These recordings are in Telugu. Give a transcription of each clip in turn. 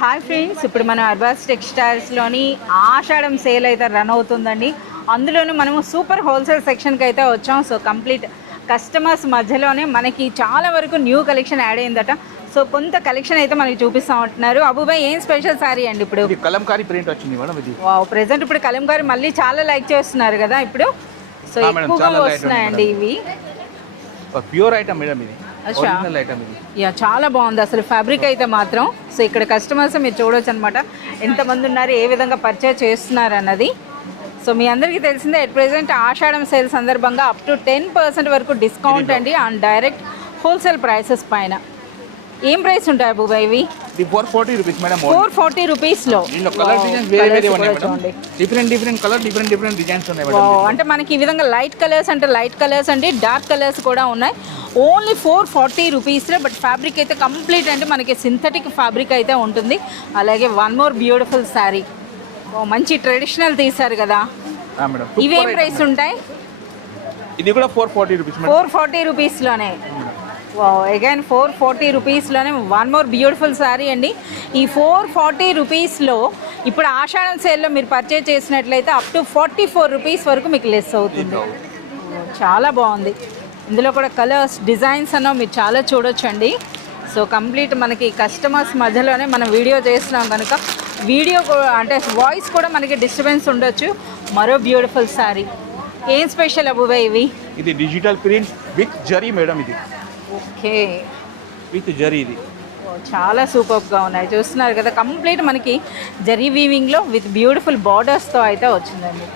హాయ్ ఫ్రెండ్స్, ఇప్పుడు మనం అర్బాస్ టెక్స్టైల్స్లోని ఆషాఢం సేల్ అయితే రన్ అవుతుందండి. అందులోనూ మనము సూపర్ హోల్సేల్ సెక్షన్కి అయితే వచ్చాం. సో కంప్లీట్ కస్టమర్స్ మధ్యలోనే మనకి చాలా వరకు న్యూ కలెక్షన్ యాడ్ అయిందట. సో కొంత కలెక్షన్ అయితే మనకి చూపిస్తూ ఉంటున్నారు. అబుబాయ్, ఏం స్పెషల్ సారీ అండి ఇప్పుడు? కలంకారీ ప్రింట్ వచ్చింది మేడం. ఇది వావ్, ప్రెసెంట్ ఇప్పుడు కలంకారీ మళ్ళీ చాలా లైక్ చేస్తున్నారు కదా ఇప్పుడు. సో ఎక్కువగా వస్తున్నాయండి ఇవి. ప్యూర్ ఐటమ్ మేడం, ఇది ఒరిజినల్ ఐటమ్ ఇది. యా, చాలా బాగుంది అసలు ఫ్యాబ్రిక్ అయితే మాత్రం. సో ఇక్కడ కస్టమర్స్ మీరు చూడొచ్చు అనమాట, ఎంతమంది ఉన్నారు, ఏ విధంగా పర్చేజ్ చేస్తున్నారు అన్నది. సో మీ అందరికీ తెలిసిందే, ఎట్ ప్రెజెంట్ ఆషాఢం సేల్ సందర్భంగా అప్ టు 10% వరకు డిస్కౌంట్ అండి ఆన్ డైరెక్ట్ హోల్సేల్ ప్రైసెస్ పైన. ఏం ప్రైస్ ఉంటాయి అబుబాయ్ ఇవి? 440 రూపీస్ మేడం. 440 రూపీస్లో డిఫరెంట్ కలర్ డిఫరెంట్ డిజైన్స్ ఉన్నాయి మేడం. అంటే మనకి ఈ విధంగా లైట్ కలర్స్ అండి, డార్క్ కలర్స్ కూడా ఉన్నాయి. ఓన్లీ 440 రూపీస్లో. బట్ ఫ్యాబ్రిక్ అయితే కంప్లీట్ అంటే మనకి సింథటిక్ ఫ్యాబ్రిక్ అయితే ఉంటుంది. అలాగే వన్ మోర్ బ్యూటిఫుల్ శారీ, మంచి ట్రెడిషనల్ తీశారు కదా. ఇవేం ప్రైస్ ఉంటాయి? ఇది కూడా 440 రూపీస్. 440 రూపీస్లోనే. అగైన్ 440 రూపీస్లోనే వన్ మోర్ బ్యూటిఫుల్ శారీ అండి. ఈ 440 రూపీస్లో ఇప్పుడు ఆషాఢం సేల్లో మీరు పర్చేజ్ చేసినట్లయితే అప్ టు 44 రూపీస్ వరకు మీకు లెస్ అవుతుంది. చాలా బాగుంది. ఇందులో కూడా కలర్స్, డిజైన్స్ అన్నో మీరు చాలా చూడొచ్చండి. సో కంప్లీట్ మనకి కస్టమర్స్ మధ్యలోనే మనం వీడియో చేస్తున్నాం కనుక వీడియో అంటే వాయిస్ కూడా మనకి డిస్టర్బెన్స్ ఉండొచ్చు. మరో బ్యూటిఫుల్ శారీ. ఏం స్పెషల్ అబుబాయ్ ఇవి? ఇది digital print with zari madam. ఇది ఓకే, విత్ జరీ. ఇది చాలా సూపర్గా ఉన్నాయి, చూస్తున్నారు కదా. కంప్లీట్ మనకి జరీ వీవింగ్లో విత్ బ్యూటిఫుల్ బార్డర్స్తో అయితే వచ్చిందండి.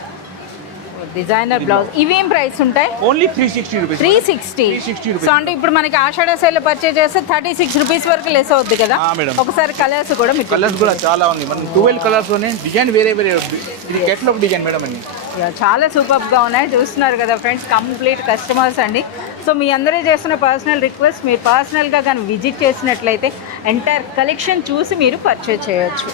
Designer blouse. ఇవేం ప్రైస్ ఉంటాయి? Only 360 rupees. 360. సో అంటే ఇప్పుడు మనకి ఆషాఢ సేల్ పర్చేజ్ చేస్తే 36 రూపీస్ వరకు లెస్ అవుద్ది కదా. ఒకసారి కలర్స్ కూడా మీకు. కలర్స్ కూడా చాలా ఉంది. మనం 12 కలర్స్ ఉన్నాయి. డిజైన్ వేరే ఇది కేటలాగ్ డిజైన్ మేడం అన్ని. చాలా సూపర్గా ఉన్నాయి, చూస్తున్నారు కదా ఫ్రెండ్స్. కంప్లీట్ కస్టమర్స్ అండి. సో మీ అందరూ చేస్తున్న పర్సనల్ రిక్వెస్ట్, మీరు పర్సనల్గా కానీ విజిట్ చేసినట్లయితే ఎంటైర్ కలెక్షన్ చూసి మీరు పర్చేజ్ చేయొచ్చు.